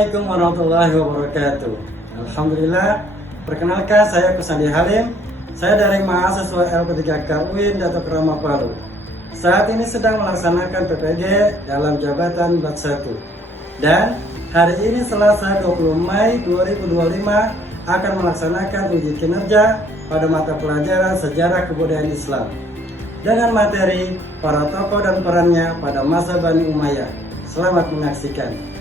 Assalamualaikum warahmatullahi wabarakatuh. Alhamdulillah. Perkenalkan, saya Kusandi Halim. Saya dari mahasiswa LP3K UIN Datuk Rama Palu. Saat ini sedang melaksanakan PPG dalam jabatan Bat 1. Dan hari ini Selasa 20 Mei 2025 akan melaksanakan uji kinerja pada mata pelajaran Sejarah Kebudayaan Islam dengan materi para tokoh dan perannya pada masa Bani Umayyah. Selamat menyaksikan.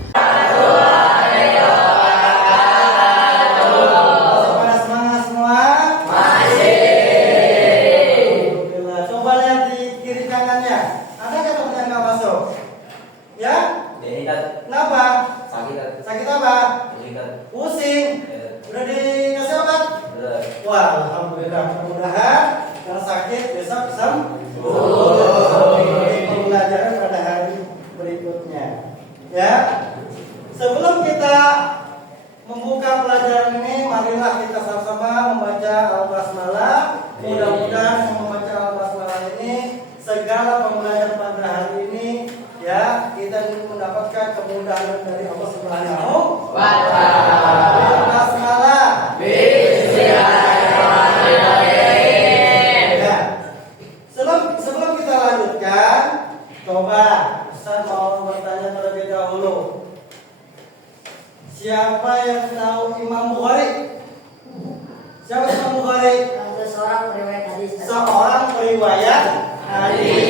Kenapa? Sakit apa? Pusing. Udah dikasih obat? Wah, alhamdulillah. Mudah-mudahan kalau sakit besok sembuh. Pembelajaran pada hari berikutnya. Ya. Sebelum kita membuka pelajaran ini, marilah kita sama-sama membaca Al-Basmalah. Mudah-mudahan membaca Al-Basmalah ini segala pembelajaran pada hari ini ya kita mendapatkan kemudahan dari Allah Subhanahu wa taala. Basmalah. Bismillahirrahmanirrahim. Ya. Sebelum kita lanjutkan, coba Ustaz mau bertanya terlebih dahulu. Siapa yang tahu Imam Bukhari? Siapa Imam Bukhari? Seorang periwayat hadis. Seorang periwayat hadis.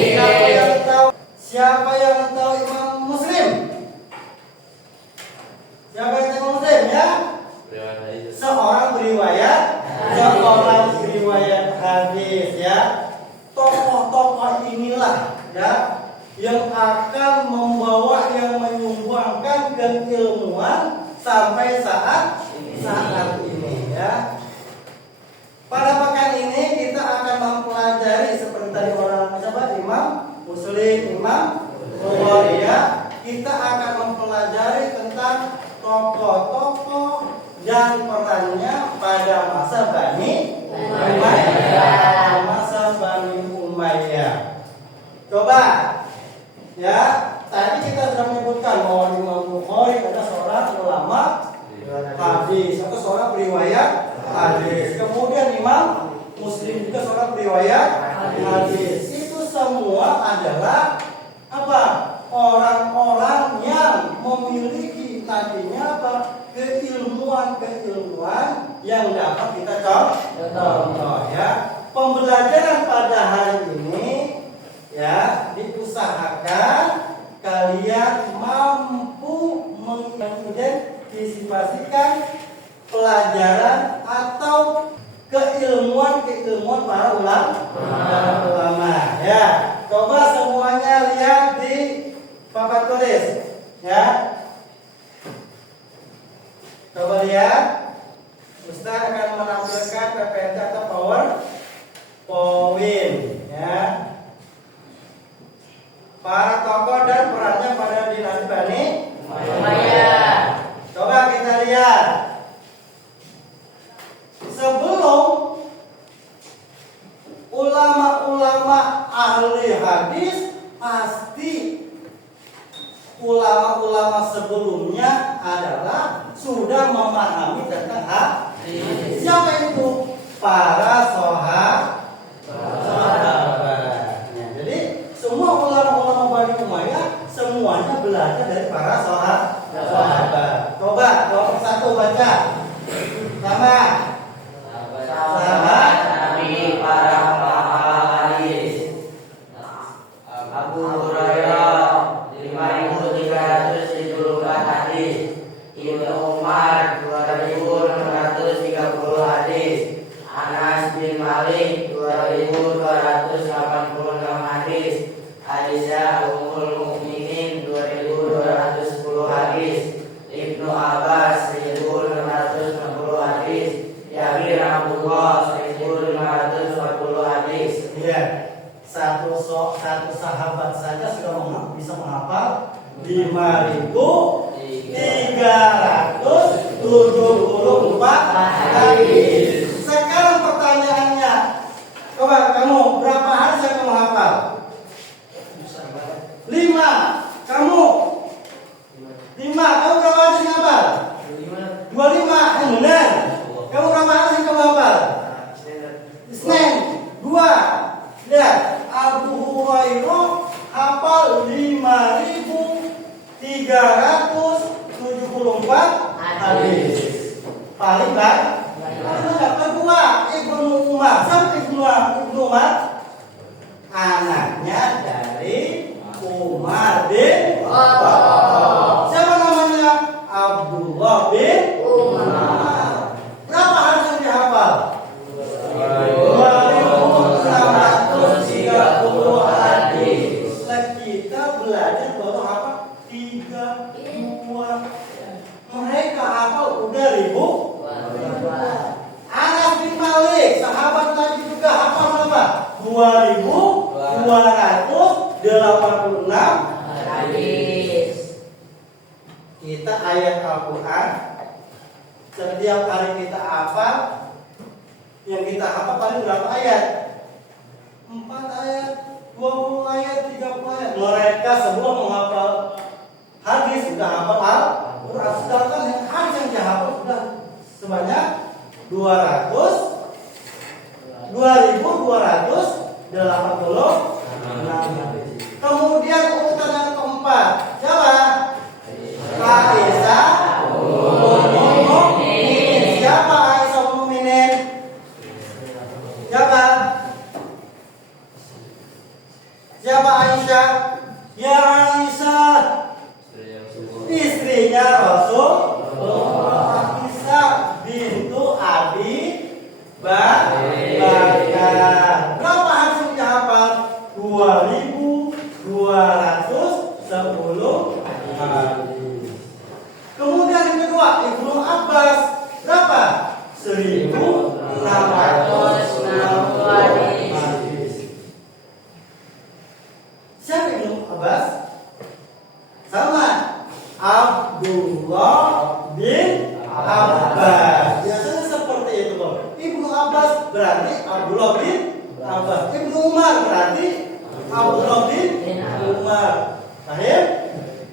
Siapa yang tahu Imam Muslim? Siapa yang tahu Muslim ya? Seorang periwayat hadis ya. Tokoh-tokoh inilah ya yang akan membawa yang menyumbangkan keilmuan sampai saat ini ya. Pada pekan ini kita akan mempelajari seperti tadi orang siapa Imam Muslim, Imam Bukhari ya. Kita akan mempelajari tentang tokoh-tokoh dan perannya pada masa Bani Umayyah. Coba ya, tadi kita sudah menyebutkan bahwa Imam Bukhari adalah seorang ulama hadis atau seorang periwayat hadis. Kemudian Imam Muslim juga seorang periwayat hadis. Itu semua adalah apa? Orang-orang yang memiliki tadinya apa? Keilmuan yang dapat kita contoh ya. Pembelajaran pada hari ini ya diusahakan kalian mampu mengidentifikasikan pelajaran atau keilmuan para ulama ya. Coba semuanya lihat di papan tulis ya. Coba lihat. Ustaz akan menampilkan PPT atau PowerPoint ya. Para tokoh dan perannya pada dinasti Bani Umayyah. Coba kita lihat. Sebelum ulama-ulama ahli hadis, pasti ulama-ulama sebelumnya adalah sudah memahami tentang hadis. Siapa itu? Para sahabat. Jadi semua ulama-ulama Bani Umayyah semuanya belajar dari para sahabat. Coba nomor 1 baca. Sama. Sahabat Nabi para hadis. Abu Hurairah 5.374 hadis. Ibnu Umar 2.630 hadis. Anas bin Malik 2.286 hadis. Aisyah Ummul Mukminin 2.210 hadis. Ibnu Abbas 1.660 hadis. Jabir Abdullah 1.540 hadis. Ya, satu sahabat saja sudah bisa menghafal 5.374 hadis. Sekarang pertanyaannya, coba kamu berapa hadis yang kamu hafal? 5. Kamu 5. Kamu berapa hadis hafal? paling banyak. Kedua, Ibnu Umar. Siapa Ibnu Umar? Anaknya dari Umar bin Khattab. Siapa namanya? Abdullah bin Umar. Berapa hadis yang dihafal? 2630 hadis. Kita belajar baru hafal 32. Mereka hafal udah ribu. Anas bin Malik, sahabat Nabi juga hafal berapa? 2286 hadis. Kita ayat Al-Quran setiap hari kita hafal. Yang kita hafal paling berapa ayat? 4 ayat, 20 ayat, 30 ayat. Mereka sebelum menghafal hadis sudah hafal Al-Quran. Sedangkan yang hadis yang dihafal sudah sebanyak 2286 hadis. Kemudian urutan yang keempat, siapa? Aisyah ummul mukminin. Siapa Aisyah ummul mukminin? Siapa? Siapa Aisyah? Ya Aisyah, istrinya Rasulullah. Aisyah bintu Abi Bakar. Berapa hadis yang dihafal? 2210 hadis. Kemudian yang kedua, Ibnu Abbas. Berapa? 1660 hadis. Siapa Ibnu Abbas? Sama Abdullah bin Abbas. Biasanya seperti itu, Bang. Ibnu Abbas berarti Abdullah bin Abbas. Ibnu Umar berarti Abdullah bin Umar. Paham?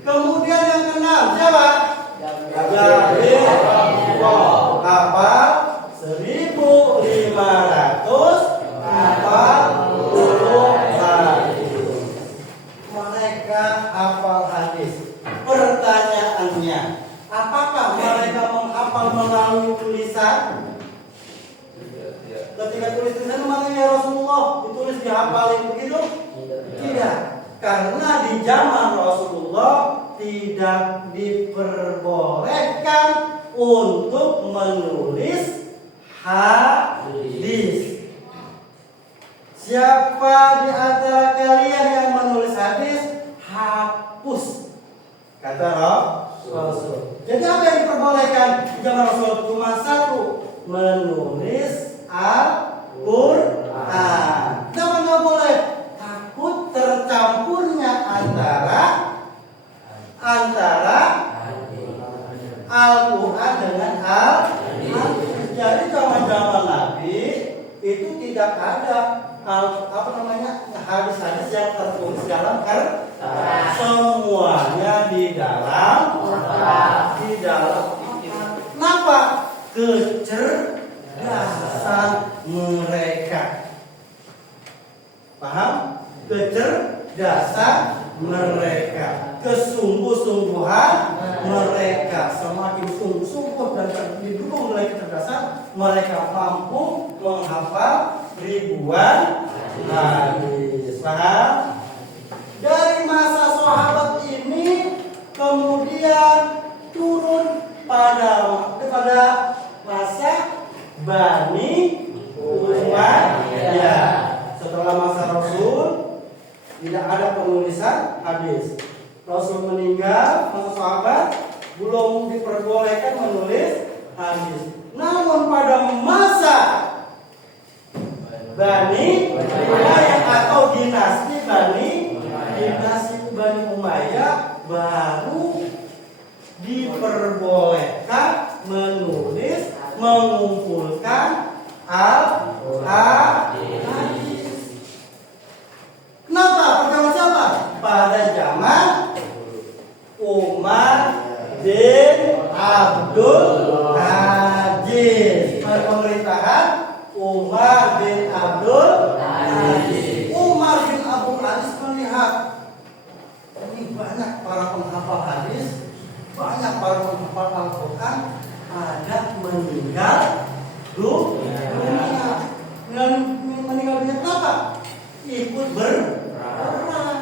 Kemudian yang keenam siapa? Jabir. Hafal 1540 hadis. Mereka hafal hadis. Pertanyaannya, apakah mereka menghafal melalui tulisan? Ketika tulis-tulisan mana ya Rasulullah ditulis dihafalin begitu? Tidak. Karena di zaman Rasulullah tidak diperbolehkan untuk menulis hadis. Siapa di antara kalian yang menulis hadis, hapus. Kata Rasul. Jadi apa yang diperbolehkan di zaman Rasul? Cuma satu, menulis Al-Quran. Kenapa nggak boleh? Takut tercampurnya antara Al-Quran dengan Al-Hadis. Jadi zaman Nabi itu tidak ada hadis-hadis yang tertulis dalam kertas. Semuanya di dalam Kenapa? Kecerdasan mereka. Paham? Kecerdasan mereka, kesungguh-sungguhan mereka. Semakin sungguh-sungguh dan didukung oleh kecerdasan, mereka mampu menghafal ribuan hadis. Paham? Dari masa sahabat ini kemudian turun pada masa Bani Umayyah. Setelah masa Rasul tidak ada penulisan hadis. Rasul meninggal, masa sahabat belum diperbolehkan menulis hadis. Namun pada masa Bani Umayyah atau dinasti Bani Umayyah baru diperbolehkan menulis, mengumpulkan hadis. Kenapa? Pada siapa? Pada zaman Umar bin Abdul Aziz. Pada pemerintahan Umar bin Abdul Aziz. Umar bin Abdul Aziz melihat ini banyak para penghafal hadis, banyak para penghafal Al-Quran, ada meninggal dunia. Meninggal dunia kenapa? Ikut berperang.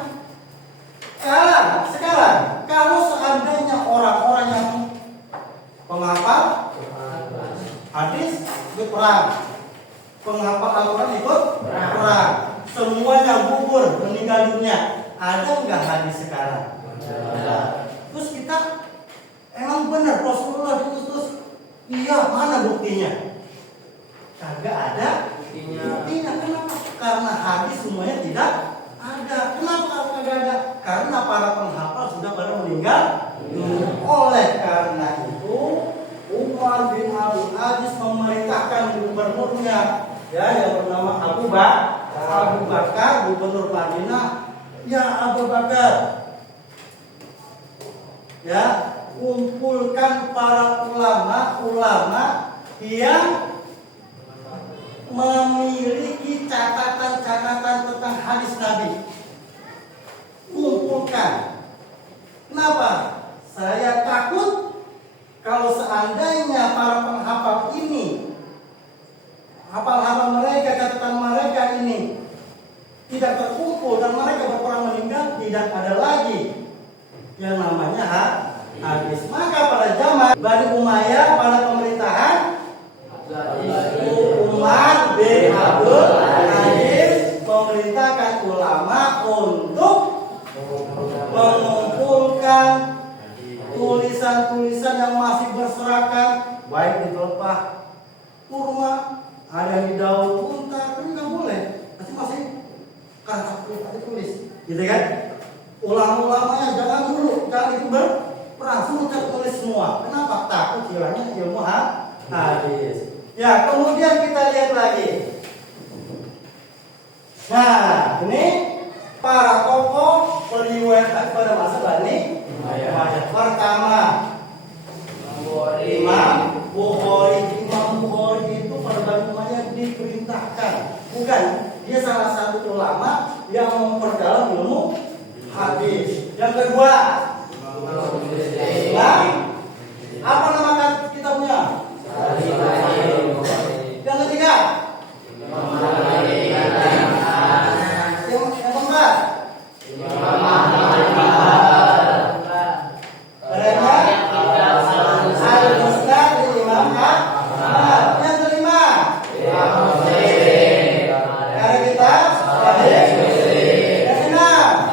Sekarang kalau seandainya orang-orang yang penghafal hadis ikut perang, penghafal Al-Quran ikut perang, semuanya gugur meninggal dunia, ada nggak hadis sekarang? Terus kita emang benar Rasulullah diutus? Iya, mana buktinya? Kagak ada buktinya. Kenapa? Karena hadis semuanya tidak ada. Kenapa kalau kagak ada? Karena para penghafal sudah pada meninggal. Oleh karena itu Umar bin Abdul Aziz memerintahkan gubernurnya, ya, yang bernama Abu Bakar, gubernur Madinah. Ya Abu Bakar, ya, kumpulkan para ulama yang memiliki catatan-catatan tentang hadis Nabi. Kumpulkan. Kenapa? Saya takut kalau seandainya para penghafal ini, hafal-hafal mereka, catatan mereka ini tidak terkumpul dan mereka berperang meninggal, tidak ada lagi yang namanya hadis. Maka pada zaman Bani Umayyah, pada pemerintahan Umar bin Abdul Aziz, memerintahkan ulama untuk mengumpulkan tulisan-tulisan yang masih berserakan, baik di pelepah kurma, ada yang di daun unta, kan nggak boleh, masih kata tulis, gitu kan? Ulama-ulamanya jangan itu berperang, suruh tulis semua. Kenapa? Takut hilangnya ilmu hadis. Ya, kemudian kita lihat lagi. Nah, ini para tokoh periwayat pada masa Bani Umayyah. Pertama, Imam Bukhari. Imam Bukhari itu pada Bani Umayyah diperintahkan, bukan, dia salah satu ulama yang memperdalam ilmu hadis. Yang kedua, Imam, apa nama kitabnya? Yang ketiga, yang keempat, Al-Musnad Imam Ahmad. Yang kelima, ada kitab Sahih Muslim. Yang enam,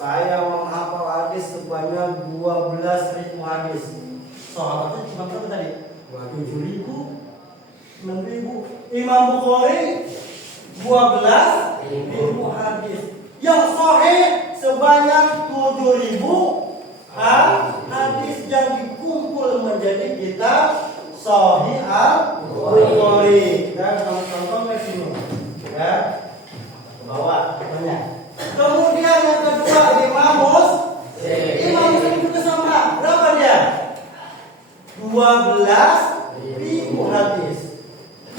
saya menghafal hadis sebanyak 12.000 hadis. Sahabatnya cuma berapa tadi? 7.000, 6.000. Imam Bukhari 12.000 hadis. Yang sahih sebanyak 7.000 hadis yang dikumpul menjadi kitab Sahih Al-Bukhari. Dan contoh di sini, ya, bawah banyak. Kemudian yang kedua, Imam Muslim juga sama. Berapa dia? 12.000 hadis.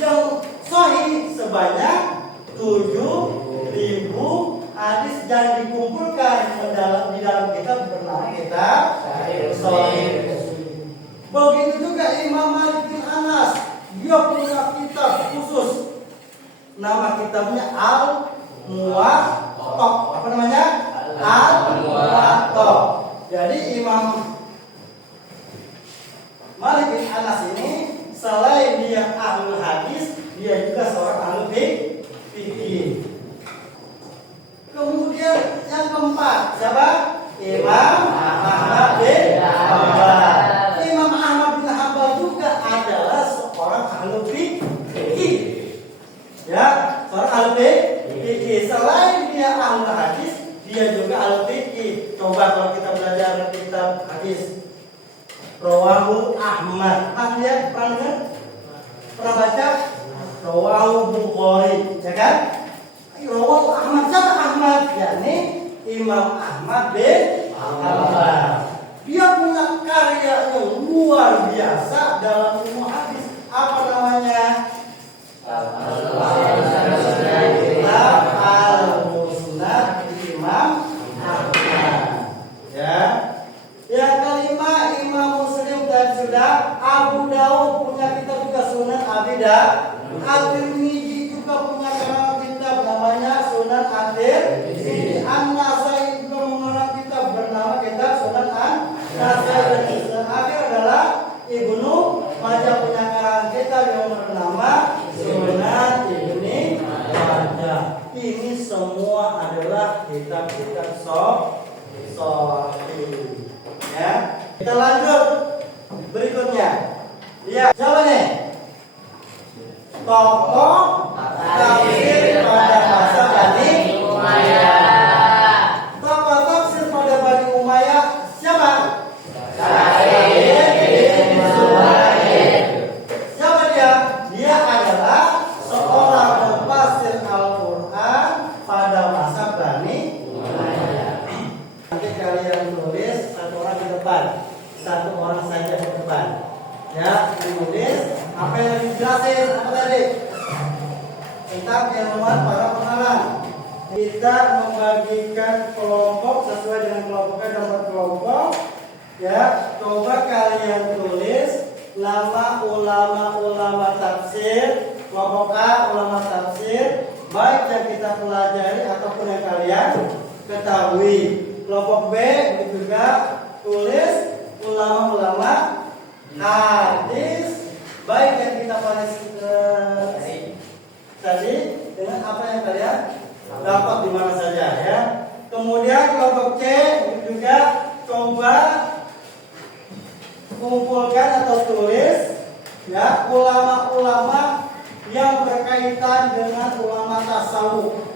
Yang sahih sebanyak 7.000 hadis yang dikumpulkan di dalam kitab bernama kitab Sahih. Begitu juga Imam Malik bin Anas, dia punya kitab khusus. Nama kitabnya Al-Muwatta. Apa namanya? Al-Muwatta. Jadi Imam Malik bin Anas ini selain dia ahli hadis, dia juga seorang ahli fikih. Kemudian yang keempat, siapa? Imam Ahmad bin Hanbal. Imam Ahmad bin Hanbal juga adalah seorang ahli fikih. Ya, seorang ahli fikih. Selain dia ahli hadis, dia juga ahli fikih. Coba kalau kita belajar kitab hadis, Rawahu Ahmad. Lihat pernah dengar? Pernah baca? Rawahu Bukhari, ya kan? Rawahu Ahmad, siapa Ahmad? Yakni Imam Ahmad bin Hanbal. Dia punya karya yang luar biasa dalam ilmu hadis. Apa namanya? Kitab Al-Musnad Imam Ahmad. Ya. Yang kelima Imam Muslim dan sudah Abu Daud punya kitab juga Sunan Abi Dawud. At-Tirmidzi juga punya kitab namanya Sunan At-Tirmidzi. An-Nasai juga mengarang kitab bernama kitab Sunan An-Nasai. Dan akhir adalah Ibnu Majah punya karang kitab yang bernama Sunan Ibnu Majah. Ini semua adalah kitab-kitab sahih. Ya, kita lanjut berikutnya. Ya, siapa nih? Tokoh tafsir pada masa Bani Umayyah. Tokoh tafsir pada Bani Umayyah siapa? Sa'id bin Zubair. Siapa dia? Dia adalah seorang mufassir Al-Quran pada masa Bani Umayyah. Nanti kalian tulis satu orang di depan, satu orang saja di depan. Ya, ditulis apa yang dijelasin apa tadi tentang ilmuwan para pengarang. Kita membagikan kelompok sesuai dengan kelompoknya dalam kelompok. Ya, coba kalian tulis nama ulama-ulama tafsir. Kelompok A ulama tafsir, baik yang kita pelajari ataupun yang kalian ketahui. Kelompok B juga tulis ulama-ulama hadis, baik yang kita bahas tadi dengan apa yang kalian dapat di mana saja ya. Kemudian kelompok C juga coba kumpulkan atau tulis ya ulama-ulama yang berkaitan dengan ulama tasawuf.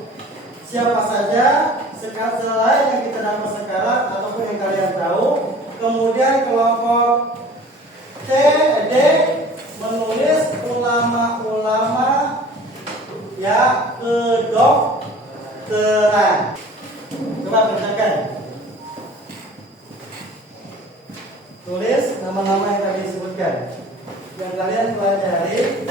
Siapa saja selain yang kita dapat sekarang ataupun yang kalian tahu. Kemudian kelompok C, D menulis ulama-ulama ya kedokteran. Coba kerjakan. Tulis nama-nama yang tadi disebutkan yang kalian pelajari.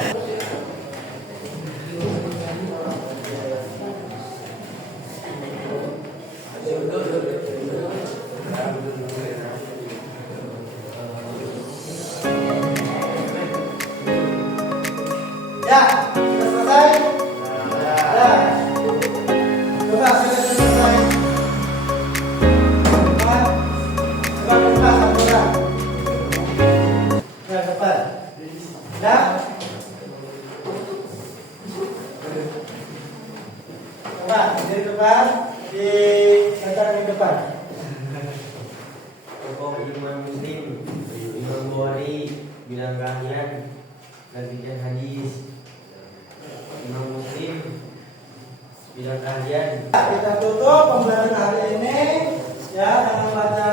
Ya, sudah selesai? Ya. Coba sudah selesai. Coba buka satu orang. Ya, depan. Ya. Coba di depan, di depan. Tokoh Imam Muslim, Imam Bukhari bilang kalian dan bidan hadis. Imam Muslim bilang kalian. Kita tutup pembelajaran hari ini ya dengan baca